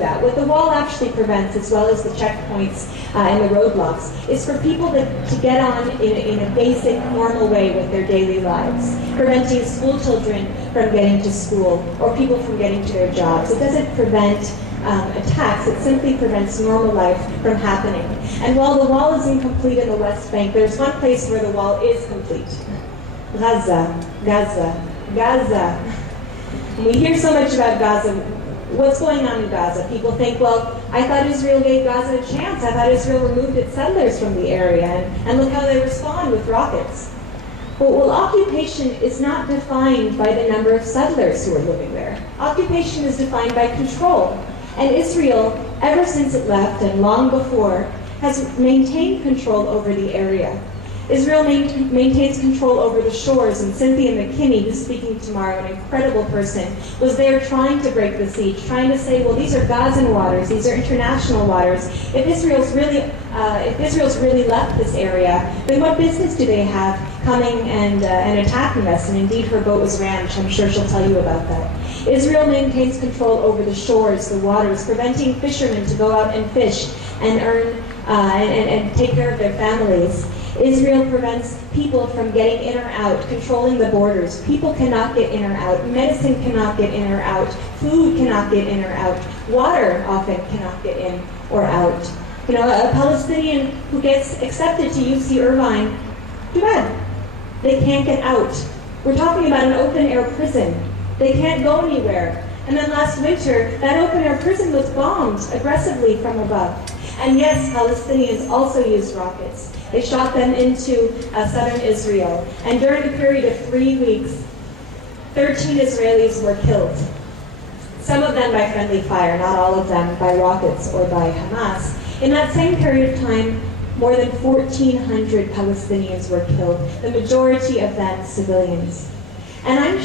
that. What the wall actually prevents, as well as the checkpoints and the roadblocks, is for people to get on in a basic, normal way with their daily lives, preventing school children from getting to school or people from getting to their jobs. It doesn't prevent attacks, it simply prevents normal life from happening. And while the wall is incomplete in the West Bank, there's one place where the wall is complete. Gaza, Gaza, Gaza. We hear so much about Gaza. What's going on in Gaza? People think, well, I thought Israel gave Gaza a chance. I thought Israel removed its settlers from the area, and look how they respond with rockets. Well, occupation is not defined by the number of settlers who are living there. Occupation is defined by control. And Israel, ever since it left and long before, has maintained control over the area. Israel maintains control over the shores, and Cynthia McKinney, who's speaking tomorrow, an incredible person, was there trying to break the siege, trying to say, well, these are Gazan waters, these are international waters. If Israel's really left this area, then what business do they have coming and attacking us? And indeed, her boat was rammed. I'm sure she'll tell you about that. Israel maintains control over the shores, the waters, preventing fishermen to go out and fish and earn and take care of their families. Israel prevents people from getting in or out, controlling the borders. People cannot get in or out. Medicine cannot get in or out. Food cannot get in or out. Water often cannot get in or out. You know, a Palestinian who gets accepted to UC Irvine, too bad. They can't get out. We're talking about an open-air prison. They can't go anywhere. And then last winter, that open-air prison was bombed aggressively from above. And yes, Palestinians also used rockets. They shot them into southern Israel. And during a period of 3 weeks, 13 Israelis were killed. Some of them by friendly fire, not all of them by rockets or by Hamas. In that same period of time, more than 1,400 Palestinians were killed, the majority of them civilians. And I'm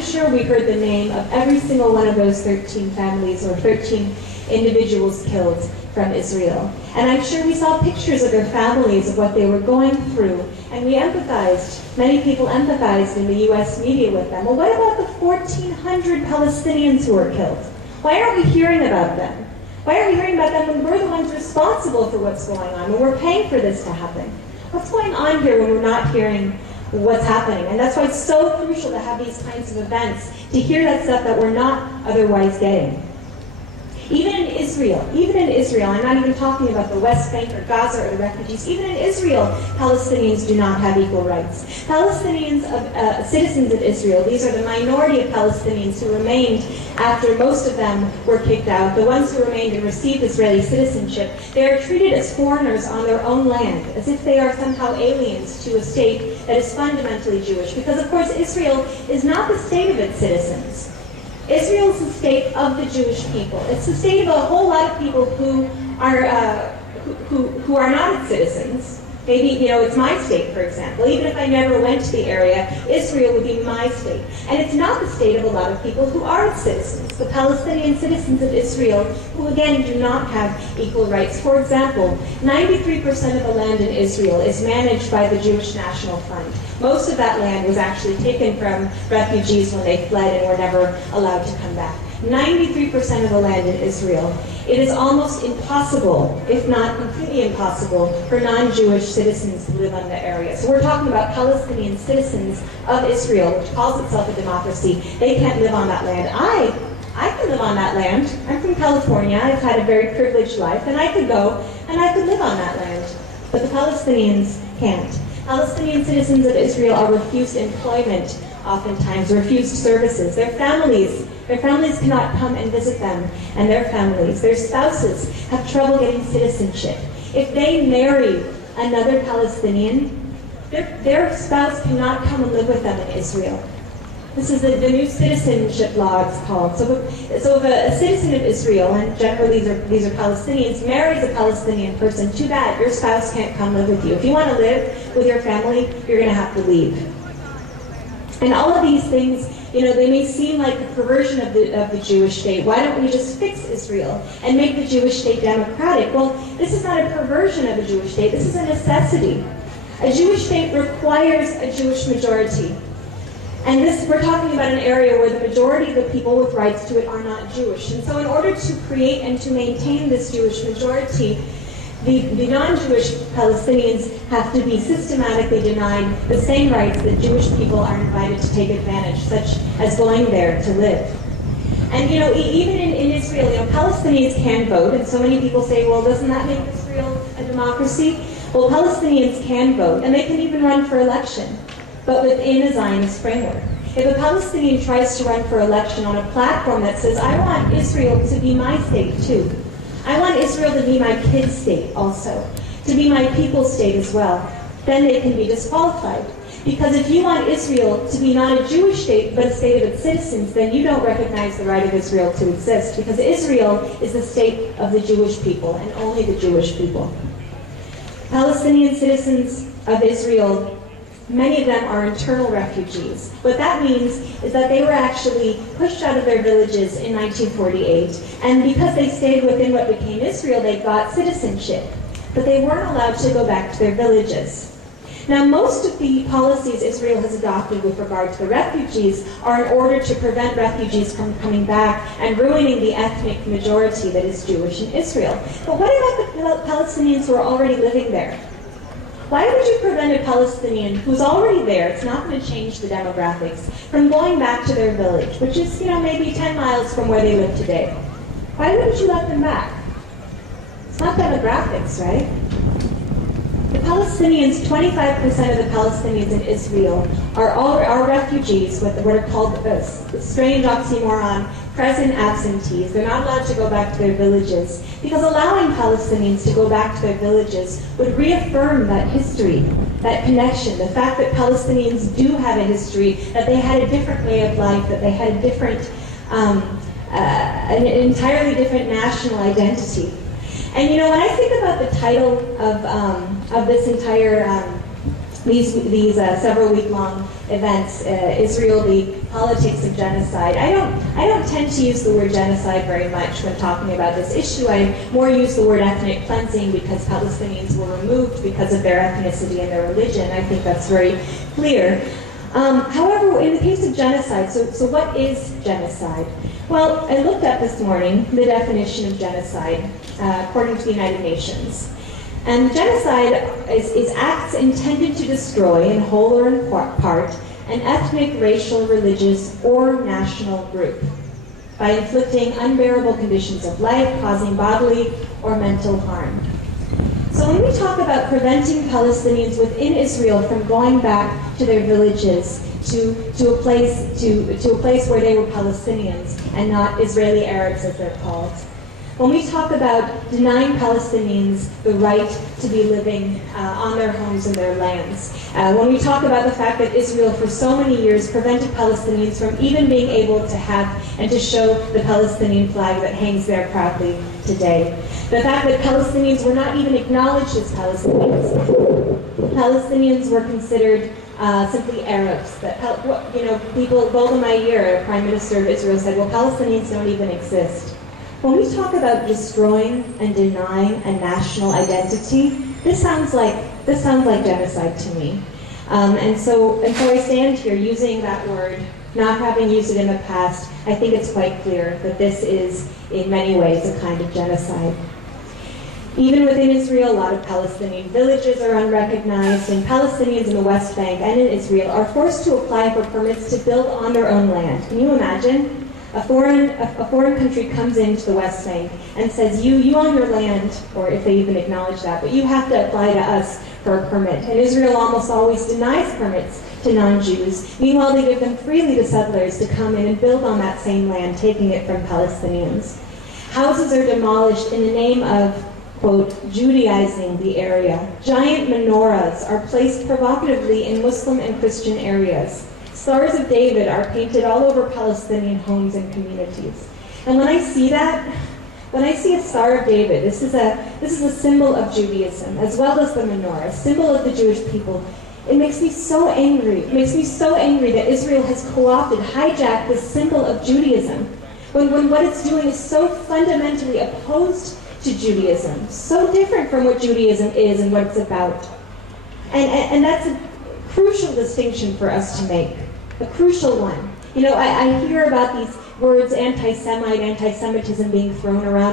sure we heard the name of every single one of those 13 families or 13 individuals killed from Israel. And I'm sure we saw pictures of their families, of what they were going through, and we empathized. Many people empathized in the US media with them. Well, what about the 1,400 Palestinians who were killed? Why aren't we hearing about them? Why aren't we hearing about them when we're the ones responsible for what's going on, when we're paying for this to happen? What's going on here when we're not hearing what's happening? And that's why it's so crucial to have these kinds of events, to hear that stuff that we're not otherwise getting. Even in Israel, I'm not even talking about the West Bank or Gaza or the refugees, even in Israel, Palestinians do not have equal rights. Palestinians, citizens of Israel, these are the minority of Palestinians who remained after most of them were kicked out, the ones who remained and received Israeli citizenship, they are treated as foreigners on their own land, as if they are somehow aliens to a state that is fundamentally Jewish. Because of course Israel is not the state of its citizens. Israel is the state of the Jewish people. It's the state of a whole lot of people who are not its citizens. Maybe, it's my state, for example. Even if I never went to the area, Israel would be my state. And it's not the state of a lot of people who are its citizens, the Palestinian citizens of Israel, who again do not have equal rights. For example, 93% of the land in Israel is managed by the Jewish National Fund. Most of that land was actually taken from refugees when they fled and were never allowed to come back. 93% of the land in Israel. It is almost impossible, if not completely impossible, for non-Jewish citizens to live on the area. So we're talking about Palestinian citizens of Israel, which calls itself a democracy. They can't live on that land. I can live on that land. I'm from California. I've had a very privileged life, and I could go and I could live on that land. But the Palestinians can't. Palestinian citizens of Israel are refused employment, oftentimes, refused services. Their families cannot come and visit them and their families. Their spouses have trouble getting citizenship. If they marry another Palestinian, their spouse cannot come and live with them in Israel. This is the new citizenship law, it's called. So if a citizen of Israel, and generally these are Palestinians, marries a Palestinian person, too bad, your spouse can't come live with you. If you want to live with your family, you're going to have to leave. And all of these things, they may seem like a perversion of the Jewish state. Why don't we just fix Israel and make the Jewish state democratic? Well, this is not a perversion of a Jewish state. This is a necessity. A Jewish state requires a Jewish majority. And this, we're talking about an area where the majority of the people with rights to it are not Jewish. And so in order to create and to maintain this Jewish majority, the non-Jewish Palestinians have to be systematically denied the same rights that Jewish people are invited to take advantage, such as going there to live. And even in Israel, Palestinians can vote, and so many people say, well, doesn't that make Israel a democracy? Well, Palestinians can vote, and they can even run for election, but within a Zionist framework. If a Palestinian tries to run for election on a platform that says, I want Israel to be my state too, I want Israel to be my kids' state also, to be my people's state as well, then they can be disqualified. Because if you want Israel to be not a Jewish state, but a state of its citizens, then you don't recognize the right of Israel to exist, because Israel is the state of the Jewish people, and only the Jewish people. Palestinian citizens of Israel, many of them are internal refugees. What that means is that they were actually pushed out of their villages in 1948, and because they stayed within what became Israel, they got citizenship. But they weren't allowed to go back to their villages. Now, most of the policies Israel has adopted with regard to the refugees are in order to prevent refugees from coming back and ruining the ethnic majority that is Jewish in Israel. But what about the Palestinians who are already living there? Why would you prevent a Palestinian who's already there, it's not going to change the demographics, from going back to their village, which is, maybe 10 miles from where they live today? Why wouldn't you let them back? It's not demographics, right? The Palestinians, 25% of the Palestinians in Israel are refugees, what are called strange oxymoron, present absentees. They're not allowed to go back to their villages, because allowing Palestinians to go back to their villages would reaffirm that history, that connection, the fact that Palestinians do have a history, that they had a different way of life, that they had a different, an entirely different national identity. And when I think about the title of this entire these several week-long events, Israel, the politics of genocide, I don't tend to use the word genocide very much when talking about this issue. I more use the word ethnic cleansing, because Palestinians were removed because of their ethnicity and their religion. I think that's very clear. However, in the case of genocide, so what is genocide? Well, I looked up this morning the definition of genocide according to the United Nations. And genocide is acts intended to destroy, in whole or in part, an ethnic, racial, religious, or national group by inflicting unbearable conditions of life, causing bodily or mental harm. So when we talk about preventing Palestinians within Israel from going back to their villages, to a place where they were Palestinians and not Israeli Arabs as they're called, when we talk about denying Palestinians the right to be living on their homes and their lands, when we talk about the fact that Israel for so many years prevented Palestinians from even being able to have and to show the Palestinian flag that hangs there proudly today, the fact that Palestinians were not even acknowledged as Palestinians. Palestinians were considered simply Arabs. That people, Golda Meir, Prime Minister of Israel, said, well, Palestinians don't even exist. When we talk about destroying and denying a national identity, this sounds like genocide to me. And so I stand here using that word, not having used it in the past. I think it's quite clear that this is, in many ways, a kind of genocide. Even within Israel, a lot of Palestinian villages are unrecognized, and Palestinians in the West Bank and in Israel are forced to apply for permits to build on their own land. Can you imagine? A foreign country comes into the West Bank and says, you own your land, or if they even acknowledge that, but you have to apply to us for a permit. And Israel almost always denies permits to non-Jews. Meanwhile, they give them freely to settlers to come in and build on that same land, taking it from Palestinians. Houses are demolished in the name of, quote, Judaizing the area. Giant menorahs are placed provocatively in Muslim and Christian areas. Stars of David are painted all over Palestinian homes and communities. And when I see that, when I see a Star of David, this is a symbol of Judaism, as well as the menorah, a symbol of the Jewish people. It makes me so angry. It makes me so angry that Israel has co-opted, hijacked this symbol of Judaism, when what it's doing is so fundamentally opposed to Judaism, so different from what Judaism is and what it's about. And that's a crucial distinction for us to make. a crucial one. You know, I hear about these words anti-Semite, anti-Semitism being thrown around.